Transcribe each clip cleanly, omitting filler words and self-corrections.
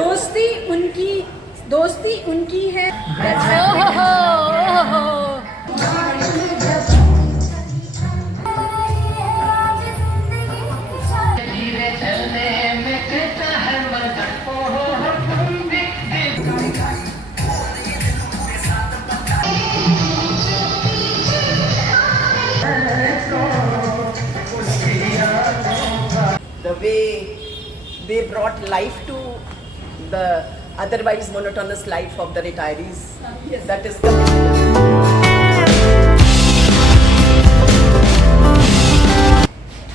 दोस्ती उनकी है। The way they brought life to the otherwise monotonous life of the retirees. Yes. That is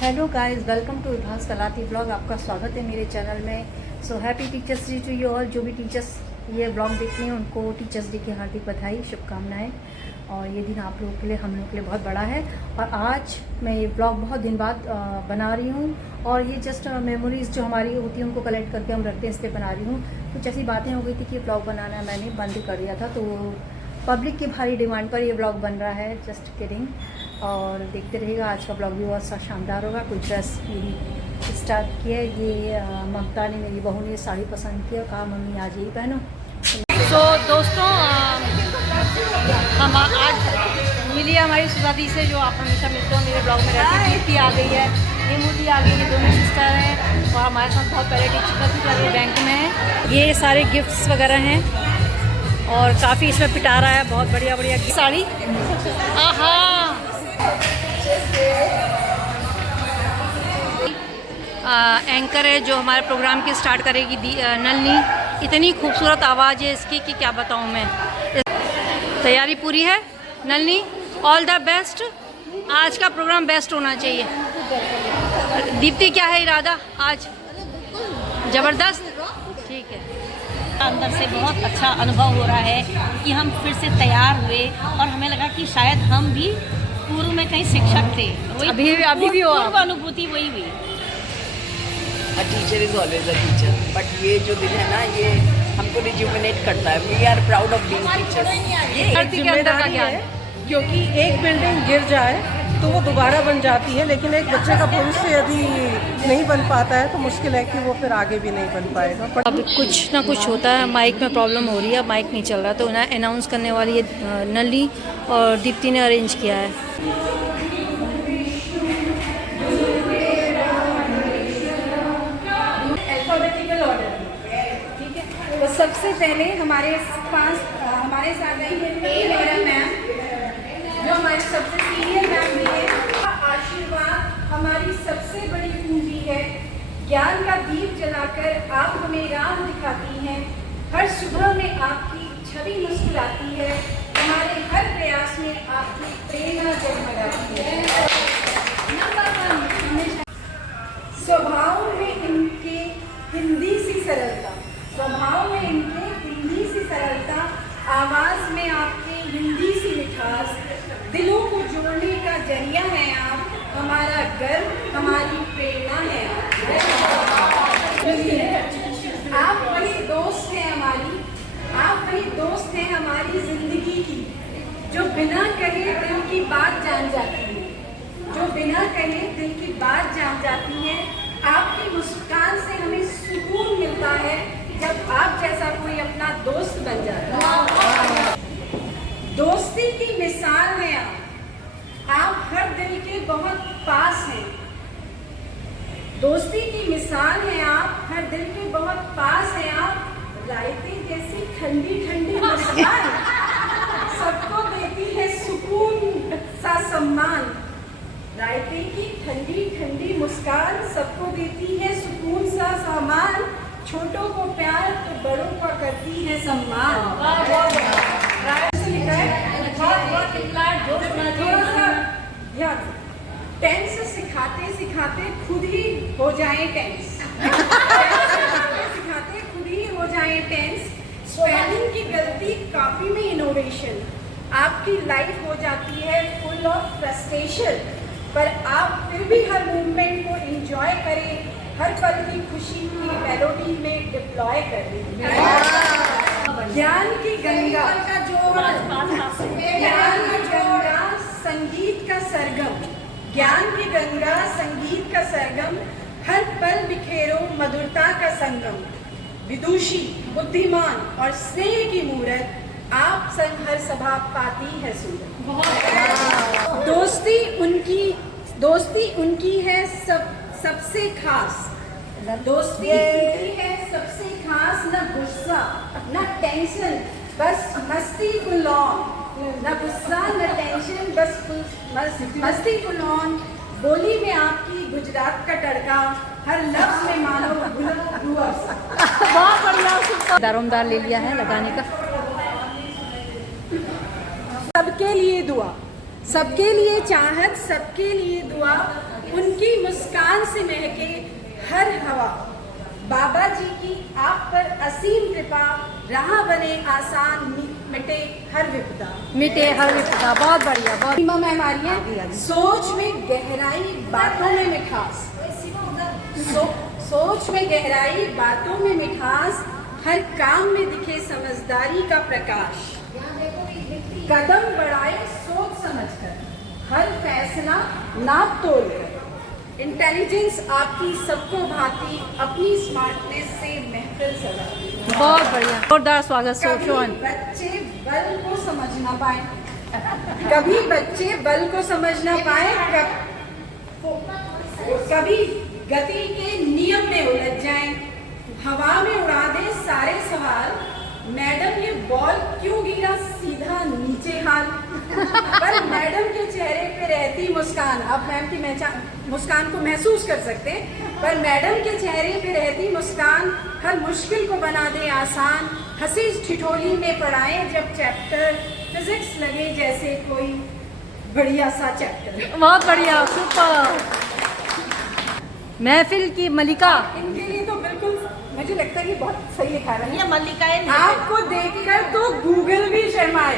hello guys, welcome to Vibhas Kalati blog. आपका स्वागत है मेरे चैनल में। So happy teachers day to you all. जो भी टीचर्स ये ब्लॉग देखते हैं उनको टीचर्स डे की हार्दिक बधाई, शुभकामनाएं। और ये दिन आप लोगों के लिए, हम लोगों के लिए बहुत बड़ा है। और आज मैं ये ब्लॉग बहुत दिन बाद बना रही हूँ। और ये जस्ट मेमोरीज़ जो हमारी होती है उनको कलेक्ट करके हम रखते हैं, इसलिए बना रही हूँ। कुछ ऐसी बातें हो गई थी कि ब्लॉग बनाना मैंने बंद कर दिया था, तो पब्लिक की भारी डिमांड पर ये ब्लॉग बन रहा है। Just kidding. और देखते रहिएगा, आज का ब्लॉग भी बहुत सा शानदार होगा। कुछ ड्रेस मेरी स्टार्ट किया। ये ममता ने, मेरी बहू ने साड़ी पसंद किया, कहा मम्मी आज यही पहनो। तो दोस्तों, हम आज मिली हमारी सुजादी से, जो आप हमेशा मिलते हो मेरे ब्लॉग में रहती है। कीर्ति आ गई है, हिमूती आ गई है, दोनों सिस्टर हैं। और हमारे साथ बहुत पहले टीचर थी, अभी बैंक में है। ये सारे गिफ्ट्स वगैरह हैं और काफ़ी इसमें पिटारा है, बहुत बढ़िया बढ़िया साड़ी। आहा, एंकर है जो हमारे प्रोग्राम की स्टार्ट करेगी, नलनी। इतनी खूबसूरत आवाज़ है इसकी कि क्या बताऊँ मैं। तैयारी पूरी है नलनी, ऑल द बेस्ट। आज का प्रोग्राम बेस्ट होना चाहिए। दीप्ति, क्या है इरादा आज? ज़बरदस्त, ठीक है। अंदर से बहुत अच्छा अनुभव हो रहा है कि हम फिर से तैयार हुए और हमें लगा कि शायद हम भी पूर्व में कहीं शिक्षक थे। वही अभी भी हो, पूर्व अनुभूति वही हुई। a teacher is always a teacher, but ये जो दिन है ना, ये हमको रिजुविनेट करता है। We are proud of being teachers. ये एक जिम्मेदारी है, क्योंकि एक बिल्डिंग गिर जाए तो वो दोबारा बन जाती है, लेकिन एक बच्चे का भविष्य यदि नहीं बन पाता है तो मुश्किल है कि वो फिर आगे भी नहीं बन पाएगा। अब कुछ ना कुछ होता है, माइक में प्रॉब्लम हो रही है, माइक नहीं चल रहा, तो उन्हें अनाउंस करने वाली ये नली और दीप्ति ने अरेंज किया है। तो सबसे पहले हमारे साथ रहेंगे मेरा मैम, जो हमारे सबसे सीनियर मैम भी है। आशीर्वाद हमारी सबसे बड़ी पूंजी है। ज्ञान का दीप जलाकर आप हमें राह दिखाती हैं। हर सुबह में आपकी छवि मुस्कुराती है। हमारे हर प्रयास में आपकी प्रेरणा जगमगाती है। नंबर 1, स्वभाव में इनके हिंदी सी सरलता, आवाज में आपकी हिंदी सी मिठास, दिलों को जोड़ने का जरिया है आप। हमारा गर्व, हमारी प्रेरणा है आप बड़ी दोस्त हैं हमारी। आप बड़ी दोस्त हैं हमारी जिंदगी की, जो बिना कहे दिल की बात जान जाती है। आपकी मुस्कान से हमें सुकून मिलता है जब आप जैसा कोई अपना दोस्त बन जाता है। दोस्ती की मिसाल है आप हर दिल के बहुत पास हैं। दोस्ती की मिसाल है आप हर दिल के बहुत पास हैं आप। रायते जैसी ठंडी ठंडी मुस्कान सबको देती है सुकून सा सम्मान। रायते की ठंडी ठंडी मुस्कान सबको देती है सुकून सा सामान। छोटों को प्यार तो बड़ों का करती है सम्मान। टेंस सिखाते सिखाते खुद ही हो जाए टेंस। सिखाते खुद ही हो जाए टेंस। स्पेलिंग की गलती, कॉपी में इनोवेशन। आपकी लाइफ हो जाती है फुल ऑफ फ्रस्ट्रेशन, पर आप फिर भी हर मूवमेंट को एंजॉय करें। हर पल की खुशी की मेलोडी में डिप्लॉय करें। ज्ञान की गंगा, संगीत का सरगम। ज्ञान की गंगा, संगीत का सरगम। हर पल बिखेरो मधुरता का संगम। विदुषी, बुद्धिमान और स्नेह की मूरत आप संग हर सभा पाती है सूरत। दोस्ती उनकी है सबसे खास। दोस्ती उनकी है सबसे खास, न गुस्सा न टेंशन, बस मस्ती फुल ऑन। न गुस्सा न टेंशन, बस मस्ती फुल ऑन। बोली में आपकी गुजरात का तड़का, हर लफ्ज में मानो हुआ। बहुत बढ़िया। दारोमदार ले लिया है लगाने का। सबके लिए दुआ, सबके लिए चाहत, सबके लिए दुआ। उनकी मुस्कान से महके हर हवा। बाबा जी की आप पर असीम कृपा, राह बने आसान, मिटे हर विपदा। मिटे हर विपदा। बहुत बढ़िया। बहुत सीमा मैम आ रही है। सोच में गहराई, बातों में मिठास। सोच में गहराई, बातों में मिठास, हर काम में दिखे समझदारी का प्रकाश। कदम बढ़ाए सोच समझकर, हर फैसला नाप तोल कर। इंटेलिजेंस आपकी सबको भाती, अपनी स्मार्टनेस से महफिल सजाती। बहुत बढ़िया। जोरदार स्वागत सोशोन। बच्चे बल को समझ ना पाए, कभी बच्चे बल को समझ ना पाए, कभी गति के नियम में उलझ जाएं, हवा में उड़ा दे सारे सवाल। मैडम ये बॉल क्यों गिरा सीधा नीचे हाल। पर मैडम के चेहरे पे रहती मुस्कान, आप मैम की मुस्कान को महसूस कर सकते हैं, पर मैडम के चेहरे पे रहती मुस्कान हर मुश्किल को बना दे आसान। हंसी ठिठोली में पढ़ाए जब चैप्टर, फिजिक्स लगे जैसे कोई बढ़िया सा चैप्टर। बहुत बढ़िया। सुपर। महफिल की मलिका। इनके लिए तो बिल्कुल मुझे लगता है कि बहुत सही लिखा है। ये मल्लिका है। आपको देखकर तो गूगल भी शर्माए,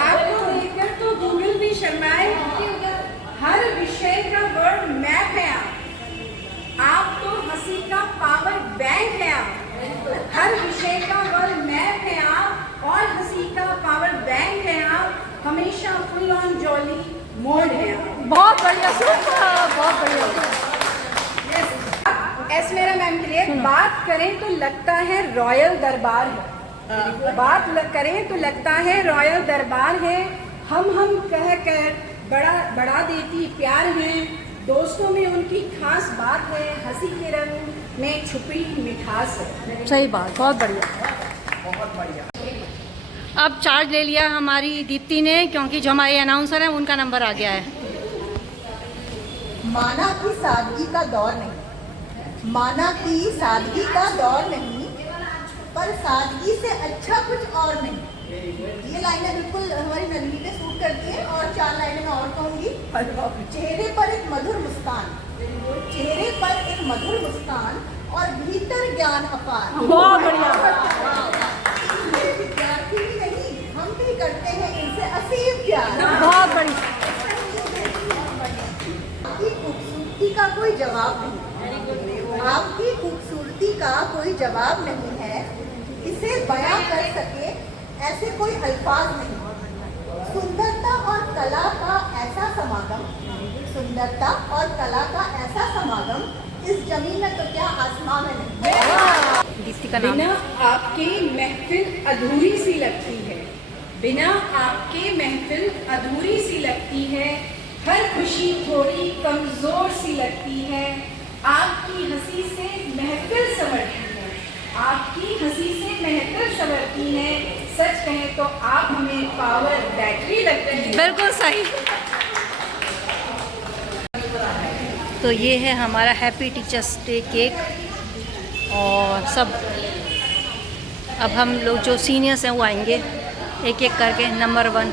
आपको देखकर तो गूगल भी शर्माए। हर विषय का वर्ड मैप है आप तो हंसी का पावर बैंक है आप। हर विषय का वर्ड मैप है आप और हंसी का पावर बैंक है आप। हमेशा फुल ऑन जॉली मोड है आप। बहुत बढ़िया। सुपर। बहुत बढ़िया। एस मेरा मैम के लिए बात करें तो लगता है रॉयल दरबार है। करें तो लगता है रॉयल दरबार है। हम कह कर बड़ा देती प्यार है। दोस्तों में उनकी खास बात है, हंसी के रंग में छुपी मिठास है। सही बात। बहुत बढ़िया। अब चार्ज ले लिया हमारी दीप्ति ने, क्योंकि जो हमारे अनाउंसर हैं उनका नंबर आ गया है। माना कि सादगी का दौर नहीं, माना कि सादगी का दौर नहीं, पर सादगी से अच्छा कुछ और नहीं। ये लाइनें बिल्कुल हमारी नंदी पे सूट करती है। और 4 लाइनें मैं और कहूँगी। चेहरे पर एक मधुर मुस्कान, चेहरे पर एक मधुर मुस्कान और भीतर ज्ञान अपार। बहुत बढ़िया। ये विद्यार्थी भी नहीं, हम भी करते हैं इनसे असीम प्यार। बहुत बढ़िया। आपकी खूबसूरती का कोई जवाब नहीं, आपकी खूबसूरती का कोई जवाब नहीं है। इसे बयां कर सके ऐसे कोई अल्फाज नहीं। सुंदरता और कला का ऐसा समागम, सुंदरता और कला का ऐसा समागम इस जमीन में तो क्या आसमान में नहीं। दीप्ति का नाम। बिना आपके महफिल अधूरी सी लगती है, बिना आपके महफिल अधूरी सी लगती है। हर खुशी थोड़ी कमजोर सी लगती है। आपकी हंसी से महफिल संवरती है, आपकी हंसी से महफिल संवरती है। सच कहें तो आप हमें पावर बैटरी लगती है। बिल्कुल सही। तो ये है हमारा हैप्पी टीचर्स डे केक। और सब अब हम लोग जो सीनियर्स हैं वो आएंगे एक एक करके। नंबर 1।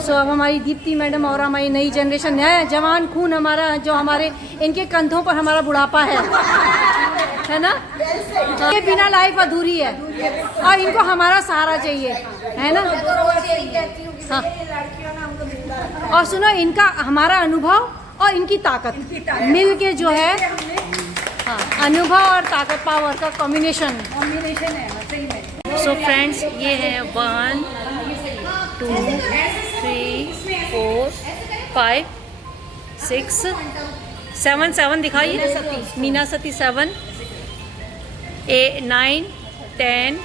सो अब हमारी दीप्ति मैडम और हमारी नई जनरेशन, नया जवान खून हमारा, जो हमारे इनके कंधों पर हमारा बुढ़ापा है ना। ये बिना लाइफ अधूरी है और इनको हमारा सहारा चाहिए, है ना। हाँ। और सुनो, इनका हमारा अनुभव और इनकी ताकत मिल के जो है, हाँ, हाँ, अनुभव और ताकत पावर का कॉम्बिनेशन। है सही में। सो फ्रेंड्स, ये है 1 2 3 4 5 6 7 दिखाइए। मीना सती 7 8 9 10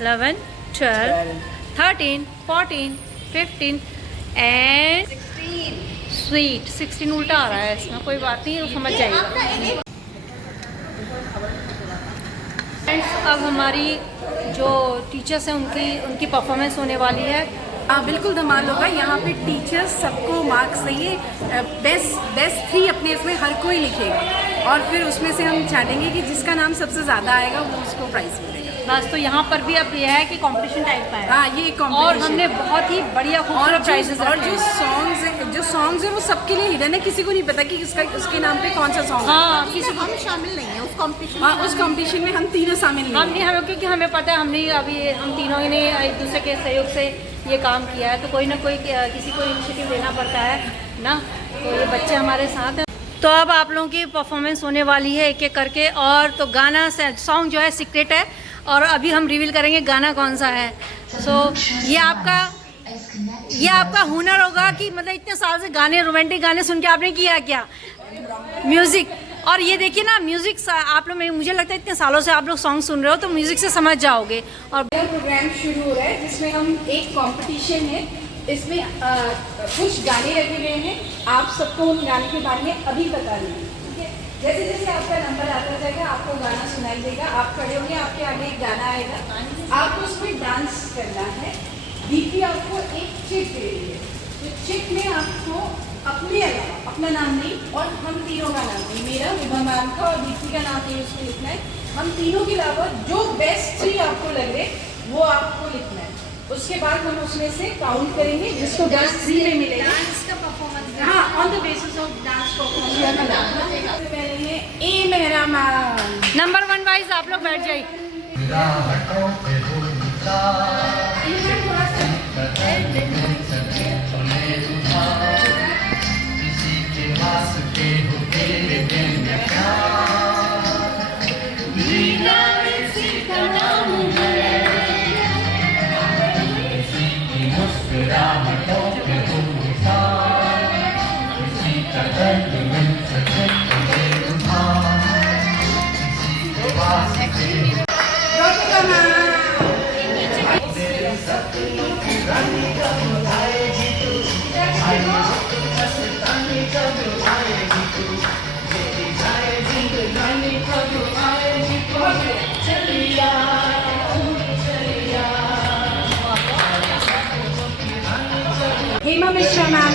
11 12 13 14 15 एंड स्वीट 16 उल्टा आ रहा है इसमें, कोई बात नहीं, तो समझ जाइएगा। फ्रेंड्स, अब हमारी जो टीचर्स हैं उनकी परफॉर्मेंस होने वाली है। हाँ बिल्कुल धमाल होगा। यहाँ पे टीचर्स सबको मार्क्स देंगे, बेस्ट 3 अपने इसमें हर कोई लिखेगा और फिर उसमें से हम छाटेंगे कि जिसका नाम सबसे ज़्यादा आएगा वो उसको प्राइज़ मिलेगा। बस, तो यहाँ पर भी अब यह है कि कंपटीशन टाइप का है। हाँ, ये और कॉम्पिटिशन। हमने बहुत ही बढ़िया खूबसूरत प्राइजेस और जो सॉन्ग्स है वो सबके लिए हिडन है, किसी को नहीं पता कि उसके नाम पे कौन सा सॉन्ग है। हाँ, किसी को हम शामिल नहीं है उस कंपटीशन हाँ, उस कंपटीशन में हम तीनों शामिल नहीं हैं। हमें क्योंकि हमें पता है, हमने अभी हम तीनों ही ने एक दूसरे के सहयोग से ये काम किया है, तो कोई ना कोई किसी को इनिशिएटिव लेना पड़ता है ना। तो ये बच्चे हमारे साथ हैं। तो अब आप लोगों की परफॉर्मेंस होने वाली है एक एक करके। और तो गाना सॉन्ग जो है सीक्रेट है, और अभी हम रिवील करेंगे गाना कौन सा है। सो ये आपका हुनर होगा कि मतलब इतने साल से गाने, रोमांटिक गाने सुन के आपने किया क्या, म्यूज़िक। और ये देखिए ना, म्यूज़िक आप लोग, मुझे लगता है इतने सालों से आप लोग सॉन्ग सुन रहे हो तो म्यूज़िक से समझ जाओगे। और प्रोग्राम शुरू हो रहा है जिसमें हम एक कंपटीशन है, इसमें कुछ गाने रखे गए हैं, आप सबको उन गाने के बारे में अभी बता देंगे, ठीक है। जैसे जैसे आपका नंबर आता जाएगा आपको गाना सुनाई देगा, आप खड़े होंगे, आपके आगे एक गाना आएगा, आपको उसमें डांस करना है। दीप्ति आपको एक चिट दे रही है, तो चिट में आपको अपने अलावा अपना नाम नहीं और हम तीनों का नाम नहीं, मेरा, विभा मैम का और दीप्ति का नाम नहीं उसमें लिखना है। हम तीनों के अलावा जो बेस्ट 3 आपको लगे वो आपको लिखना है। उसके बाद हम उसमें से काउंट करेंगे, जिसको बेस्ट 3 में मिलेगा डांस का परफॉर्मेंस। हाँ, on the basis of dance performance. पहले है ए मेहरा मैम। नंबर 1 वाइज आप लोग बैठ जाइए। हेमा मिश्रा मैम।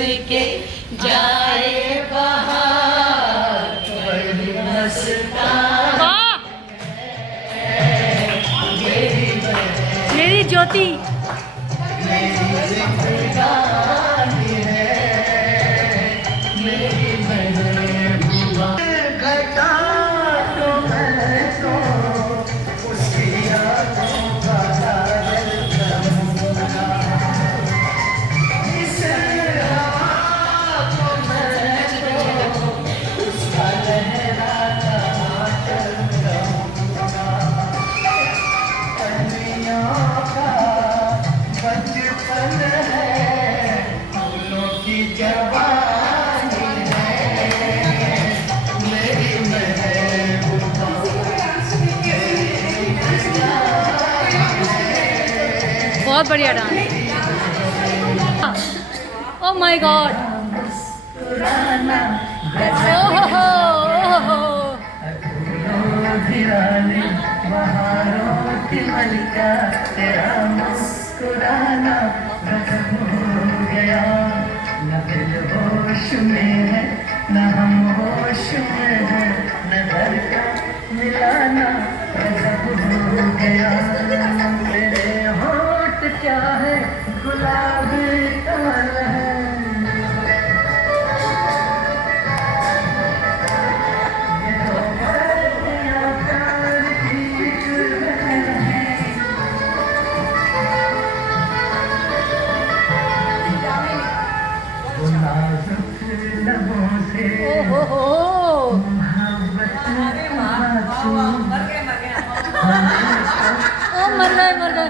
के जाए बहार। वाह! मेरी ज्योति बहुत बढ़िया डांस। ओह माय गॉड, मर गए।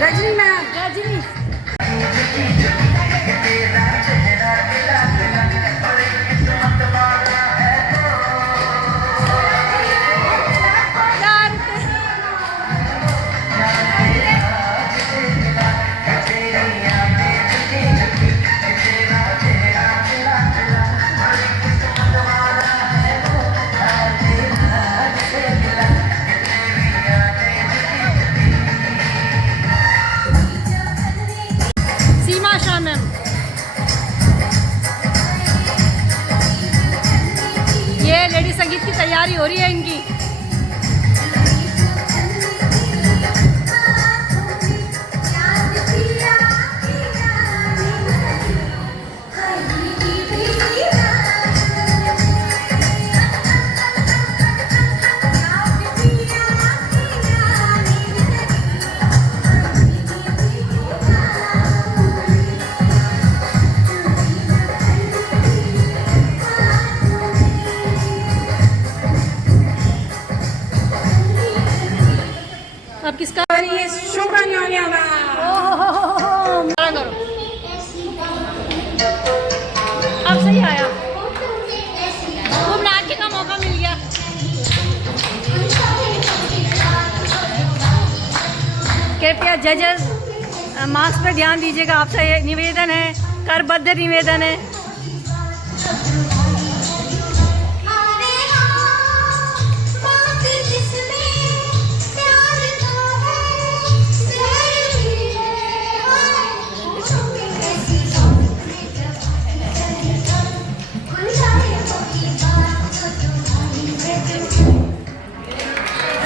रजनी मैम, रजनी लेडी संगीत की तैयारी हो रही है इनकी। अब किसका शोभा न्योन्याला। करो, अब सही आया, खूब नाचने का मौका मिल गया। कृपया जजेस मार्क्स पर ध्यान दीजिएगा, आपसे ये निवेदन है, करबद्ध निवेदन है।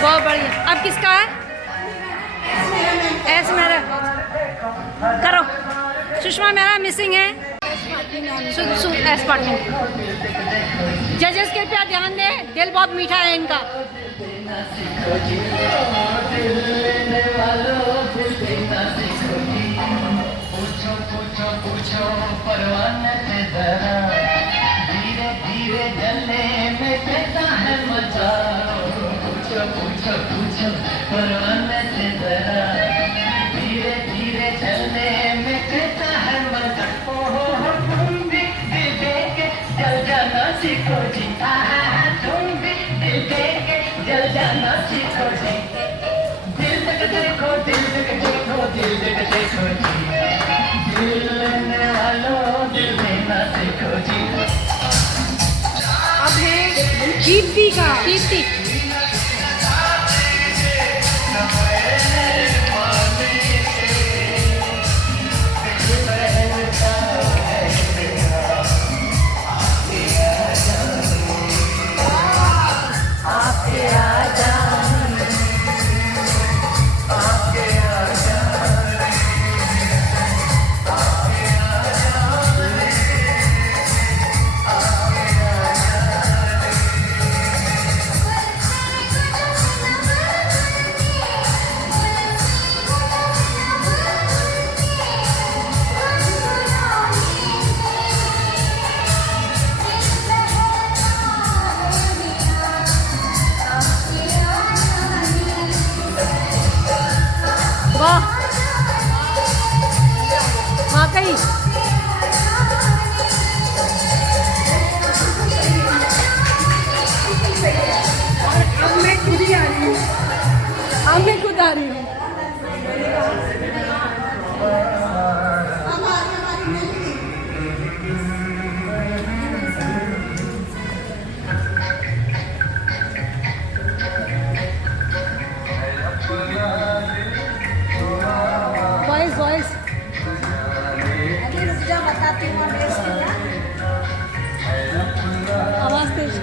बहुत बढ़िया। अब किसका है? एस मेरा करो। सुषमा मेरा मिसिंग है। S partner. जजेस के पे ध्यान दें, दिल बहुत मीठा है इनका। दीप्ति का। दीप्ति। वाह, वाकई अब मैं खुद ही आ रही हूँ, अब मैं खुद आ रही हूँ। वॉइस वॉइस आवाज तेज।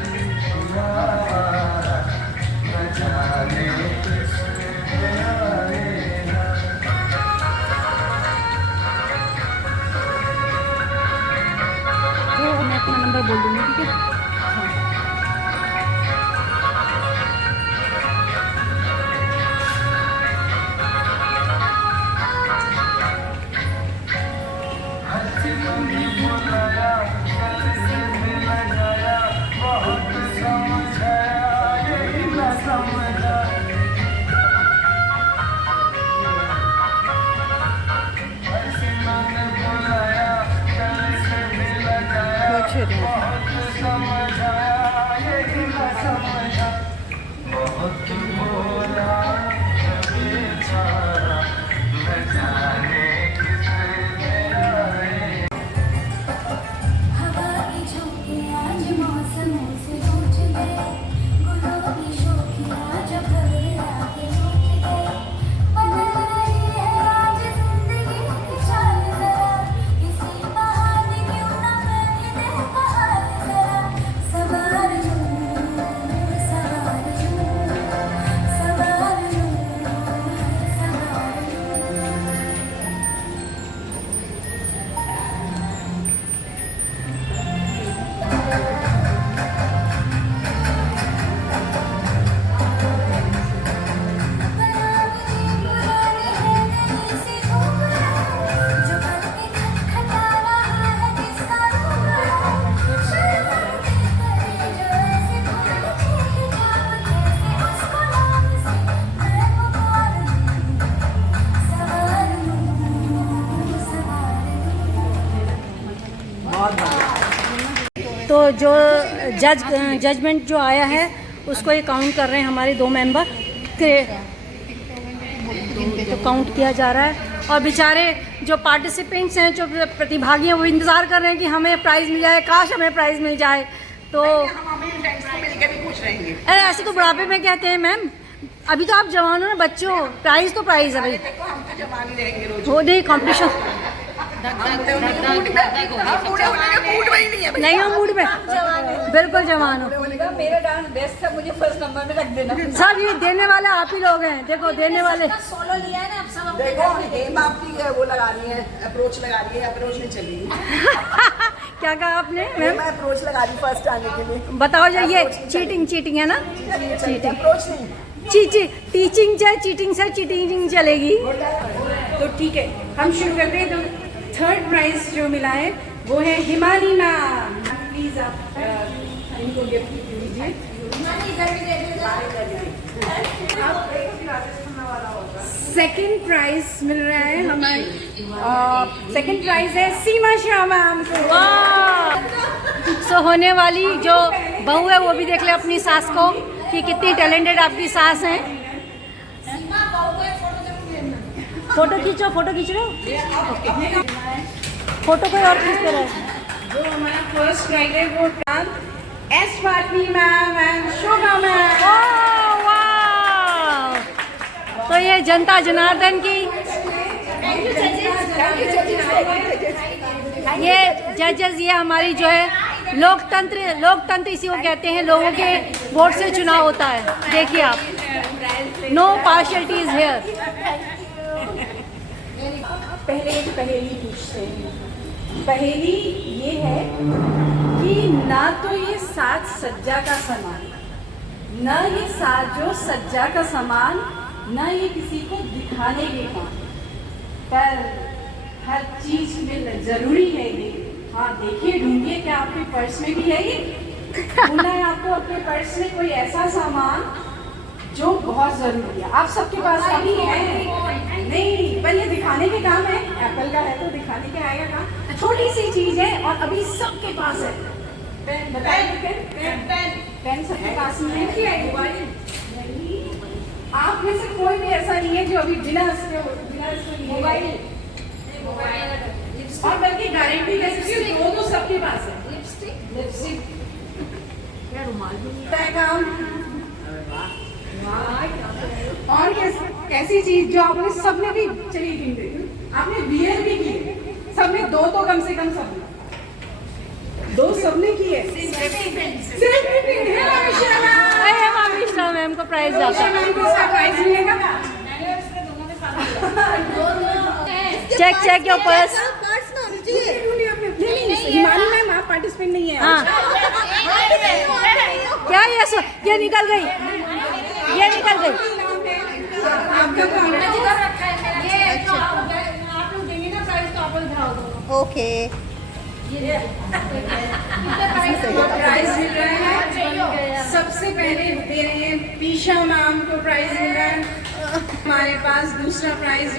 तो मैं अपना नंबर बोल दूंगी, ठीक है। अच्छे थे। तो जो जजमेंट जो आया है उसको ये काउंट कर रहे हैं हमारे 2 मेंबर, तो काउंट किया जा रहा है। और बेचारे जो पार्टिसिपेंट्स हैं, जो प्रतिभागी हैं, वो इंतज़ार कर रहे हैं कि हमें प्राइज़ मिल जाए, काश हमें प्राइज़ मिल जाए। तो अरे ऐसे तो बुढ़ापे में कहते हैं मैम, अभी तो आप जवान हो ना, बच्चों, प्राइज़ तो प्राइज़ है भाई। वो नहीं कॉम्पिटिशन नहीं हो मूड में, बिल्कुल जवान हो। मेरा डांस बेस्ट था, मुझे फर्स्ट नंबर में रख देना। सब ये देने वाले आप ही लोग हैं, देखो देने वाले। सोलो लिया है ना, अब सब देखो एम आपकी वो लगा रही है, अप्रोच लगा रही है, अप्रोच नहीं चली। क्या कहा आपने मैम? मैं अप्रोच लगा रही फर्स्ट आने के लिए। बताओ जो ये चीटिंग है ना, चीटिंग अप्रोच नहीं, टीचिंग से चीटिंग से चीटिंग चलेगी। तो ठीक है, हम शुरू करते हैं। तो थर्ड प्राइज जो मिला है वो है हिमानी मैम। प्लीज आप इनको गिफ्ट दीजिए। सेकंड प्राइज मिल रहा है हमारी, सेकंड प्राइज है सीमा शाह मैम को। सो होने वाली जो बहू है वो भी देख ले अपनी सास को कि कितनी टैलेंटेड आपकी सास है। फोटो खींचो, फोटो खींच रहे हो? फोटो कोई और खींचते रहे। जो हमारा फर्स्ट प्राइज है वो S Swati ma'am and Shobha ma'am. वाह! तो ये जनता जनार्दन की ये जजेस, ये हमारी जो है लोकतंत्र इसी को कहते हैं, लोगों के वोट से चुनाव होता है। देखिए आप, नो पार्शियलिटी इज हियर। पहले एक पहेली पूछते हैं। पहेली ये है कि ना तो ये साज सज्जा का सामान, ना ये साजो सज्जा का सामान, ना ये किसी को दिखाने के काम, पर हर चीज में जरूरी है ये। हाँ देखिए, ढूंढिए, क्या आपके पर्स में भी है ये? ढूंढना है आपको अपने पर्स में कोई ऐसा सामान जो बहुत जरूरी है। आप सबके पास अभी है नहीं, पर ये दिखाने के काम है। एप्पल का है तो दिखाने के आएगा काम। छोटी सी चीज है और अभी सबके पास है। पेन बताइए, पेन सबके पास में है। आप में से कोई भी ऐसा नहीं है जो अभी बिना इसके मोबाइल और बल्कि गारंटी दे सकती हूँ, दो तो सबके पास है। लिपस्टिक या रुमाल भी और कैसी चीज जो आपने सबने भी, चलिए गिन देती हूँ, आपने वियर भी की, सबने दो तो कम से कम सबने दो सबने की है। अमिश्रा मैम को प्राइज जाता है। प्राइज मिलेगा। Check your purse. Himani ma'am आप पार्टिसिपेंट नहीं है। हाँ, क्या ये निकल गई, ये निकल गई। आपका काम ओके। प्राइज मिल रहा है। सबसे पहले दे रहे हैं पीशा मैम को प्राइज मिल रहा है। हमारे पास दूसरा प्राइज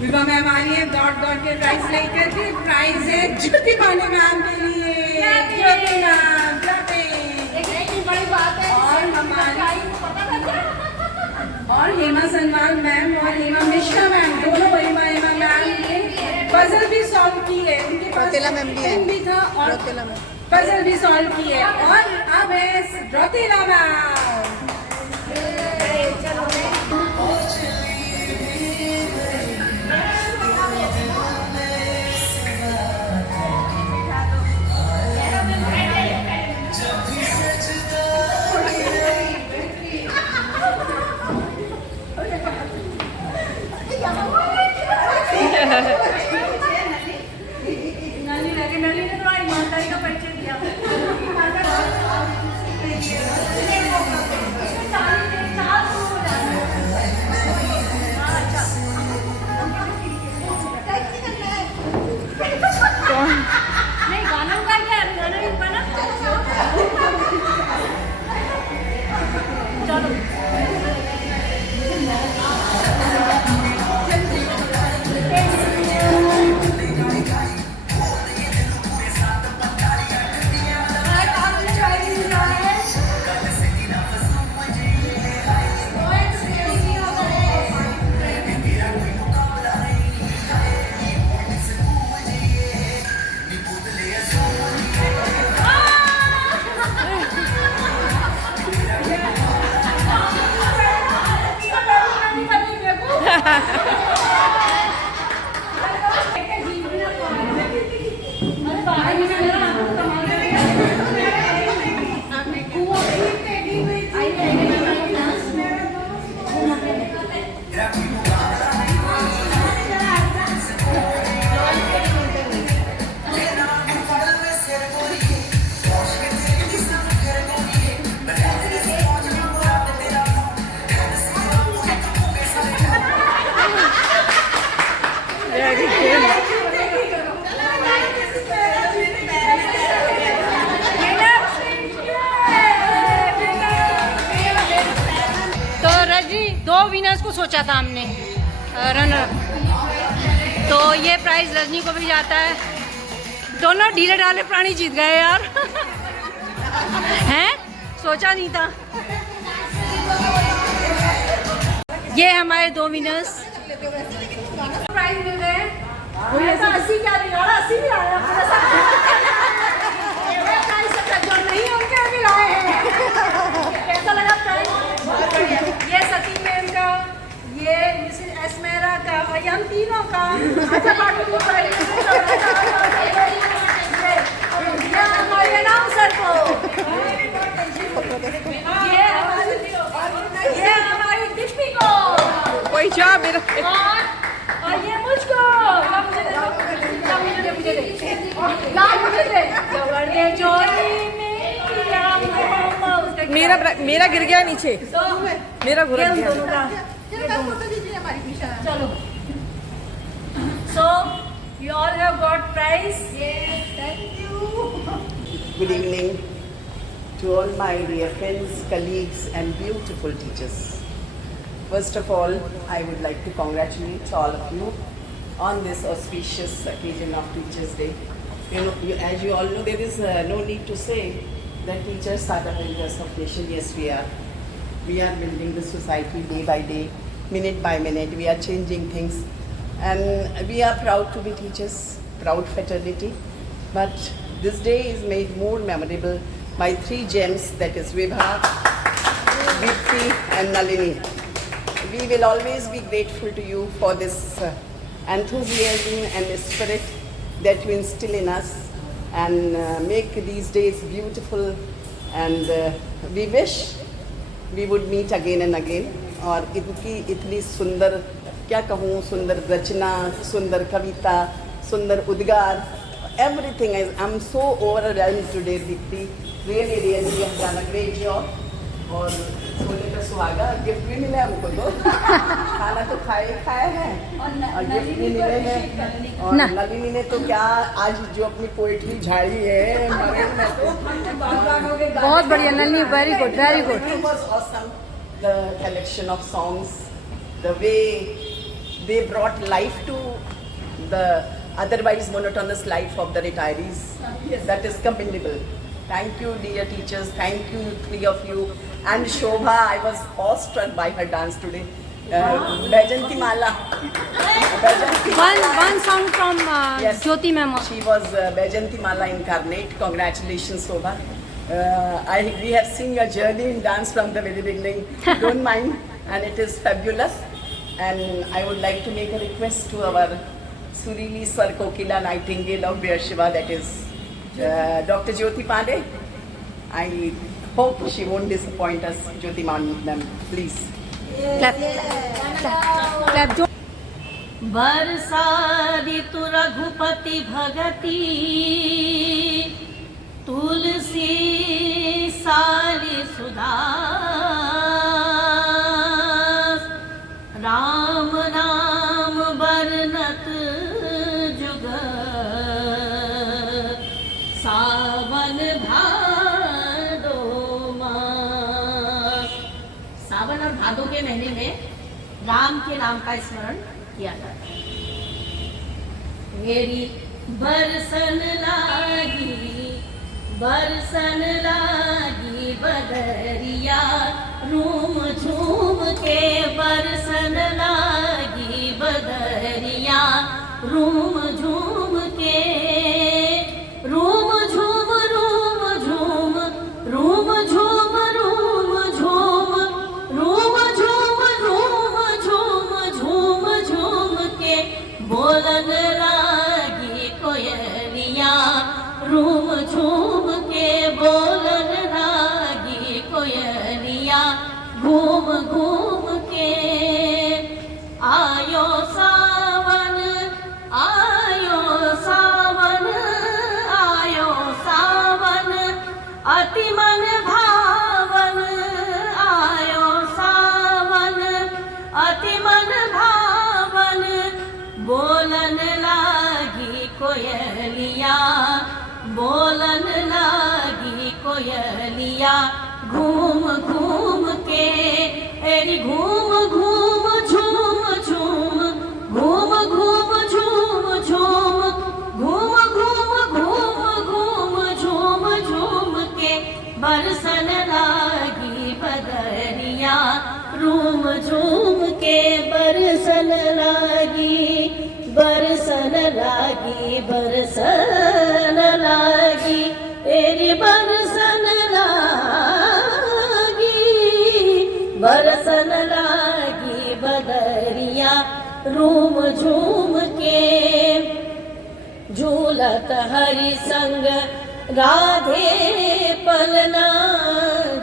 विभा मैम आ रही है दौड़ के प्राइज लेकर के। प्राइज है ज्योति पांडे मैम के लिए। ज्योति मैम बड़ी बात है। और हेमा सनवाल मैम और हेमा मिश्रा मैम, दोनों हेमा मैम ने पजल भी सॉल्व की है। उनके पास मैम भी था और पजल भी सॉल्व की है। और अब है रौतेला मैम। नली ने तुम्हारी ईमानदारी का परिचय दिया। नहीं, गाना का क्या है? गाना नहीं बना। चलो विनर्स को सोचा था हमने रनर, तो ये प्राइज रजनी को भी जाता है। दोनों ढीले ढाले प्राणी जीत गए यार। हैं, सोचा नहीं था। ये हमारे दो विनर्स प्राइज मिल रहे हैं। 80 क्या नहीं आ रहा, 80 भी आ रहा है। भाई जा मेरा और ये मुझको ला मुझे दे दो, ला मुझे दे, ला मुझे दे, जबर दे चोरी में किया मोहब्बत। मेरा गिर गया नीचे, मेरा घुर गया। चलो, so you all have got prize. Good evening to all my dear friends, colleagues and beautiful teachers. First of all, I would like to congratulate all of you on this auspicious occasion of Teachers' Day. As you all know, there is no need to say that teachers are the builders of nation. Yes, we are. We are building the society day by day, minute by minute. We are changing things. And we are proud to be teachers, proud fraternity. But this day is made more memorable by three gems, that is Vibha, Deepti and Nalini. We will always be grateful to you for this enthusiasm and spirit that you instill in us and make these days beautiful. And we wish we would meet again and again. और इनकी इतनी सुंदर, क्या कहूँ, सुंदर रचना, सुंदर कविता, सुंदर उद्गार, everything is, I'm so overwhelmed today, Deepti. Really, you have done a great job. और सोने का सुहागा गिफ्ट भी मिला हमको, तो खाना तो खाया है और गिफ्ट भी मिले हैं। और नलिनी ने तो क्या आज जो अपनी पोएट्री झाड़ी है, बहुत बढ़िया Nalini, very good, very good. It was awesome. The collection of songs, the way they brought life to the otherwise monotonous life of the retirees, that is commendable. Thank you, dear teachers. Thank you, three of you. And Shobha, I was awestruck by her dance today. Baijanti Mala. One song from Yes. Jyoti ma'am. She was Baijanti Mala incarnate. Congratulations, Shobha. We have seen your journey in dance from the very beginning. Don't mind, and it is fabulous. And I would like to make a request to our Surili Sar Kokila Nightingale of Beersheba, that is Dr. Jyoti Pandey. I hope she won't disappoint us, Jyoti ma'am, please. Clap, clap. बरसा ऋतु रघुपति भगति, तुलसी साली सुधास, राम नाम बरनत जुग, सावन भादो मास। सावन और भादो के महीने में राम के नाम का स्मरण किया जाता है। मेरी बरसन लागी बदरिया, रूम झूम के बरसन लागी बदरिया, रूम झूम के, रूम झूम रूम झूम, रूम झूम रूम झूम, रूम झूम रूम झूम, झूम झूम के बोलन लागी कोयलिया, रूम झूम के बोलन लागी कोयलिया, घूम घूम के आयो सावन, आयो सावन, आयो सावन, अति मन भावन, आयो सावन, अति मन भावन, बोलन लागी कोयलिया, बोलन लागी कोयलिया, घूम घूम के, एरी घूम घूम झूम झूम, घूम घूम झूम झूम, घूम घूम घूम घूम झूम झूम के बरसन लागी बदरिया, रूम झूम के बरसन लागी, बरसन लागी, बरसन लागी, तेरी बरसन लागी, बरसन लागी बदरिया, रूम झूम के झूलत हरि संग राधे पलना,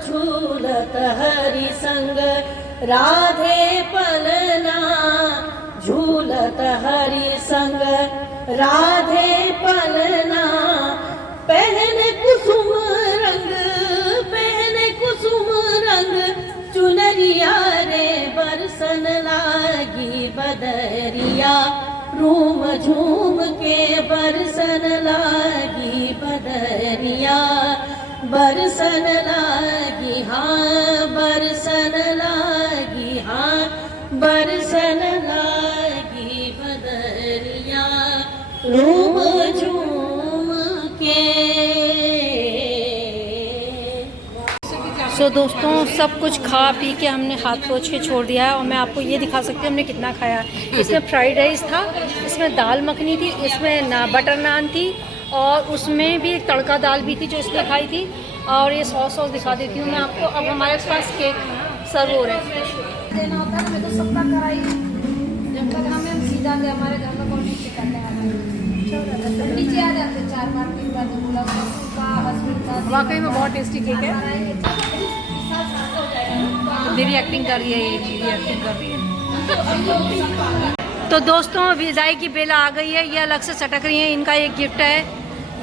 झूलत हरि संग राधे पलना, झूलत हरि संग राधे पलना पहन कुसुम रंग चुनरिया रे बरसन लागी बदरिया रूम झूम के बरसन लागी बदरिया बरसन लागी हाँ बरसन लागी हाँ बरसन लागी बदरिया रूम झूम के। सो दोस्तों सब कुछ खा पी के हमने हाथ पोंछ के छोड़ दिया है और मैं आपको ये दिखा सकती हूँ हमने कितना खाया है। इसमें फ्राइड राइस था, इसमें दाल मखनी थी, इसमें बटर नान थी और उसमें भी एक तड़का दाल भी थी जो इसने खाई थी। और ये सॉस दिखा देती हूँ मैं आपको। अब हमारे पास केक सर्व हो रहे हैं। देना होता है, हमें तो सबका कराई जब तक हम सीधा दे हमारे घर में कौन नीचे करने वाला है। नीचे आ जाते 4 बार 3 बार तो बोला का हस्बैंड का वाकई में बहुत टेस्टी केक है। मेरी एक्टिंग कर रही है, ये मेरी एक्टिंग कर रही है। तो दोस्तों विदाई की बेला आ गई है, ये अलग से चटक रही हैं। इनका एक गिफ्ट है,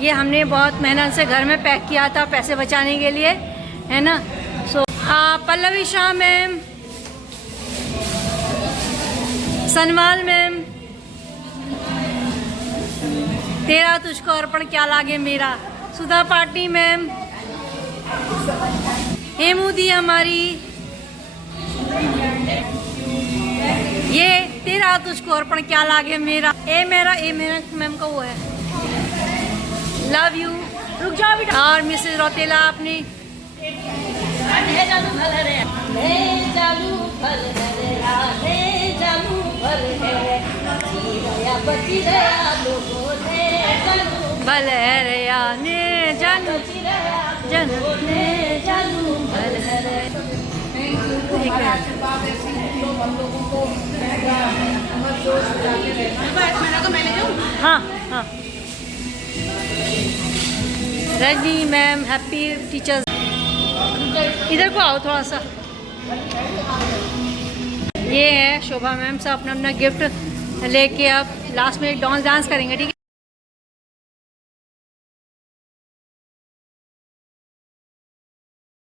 ये हमने बहुत मेहनत से घर में पैक किया था पैसे बचाने के लिए, है ना। सो पल्लवी शाह मैम, सनवाल मैम, तेरा तुझको अर्पण क्या लागे मेरा, सुधा पाटिल मैम, हेमू दी हमारी, ये तेरा तुझको अर्पण क्या लागे मेरा, ए मेरा मैम का वो है, लव यू। रुक जाओ बेटा। और मिसेज रौतेला अपनी भल है रे ने जानू जन ने जानू भल है रे। हाँ हाँ रजनी मैम, हैप्पी टीचर्स। इधर को आओ थोड़ा सा। ये है शोभा मैम सब अपना अपना गिफ्ट लेके अब लास्ट में एक डांस करेंगे, ठीक है।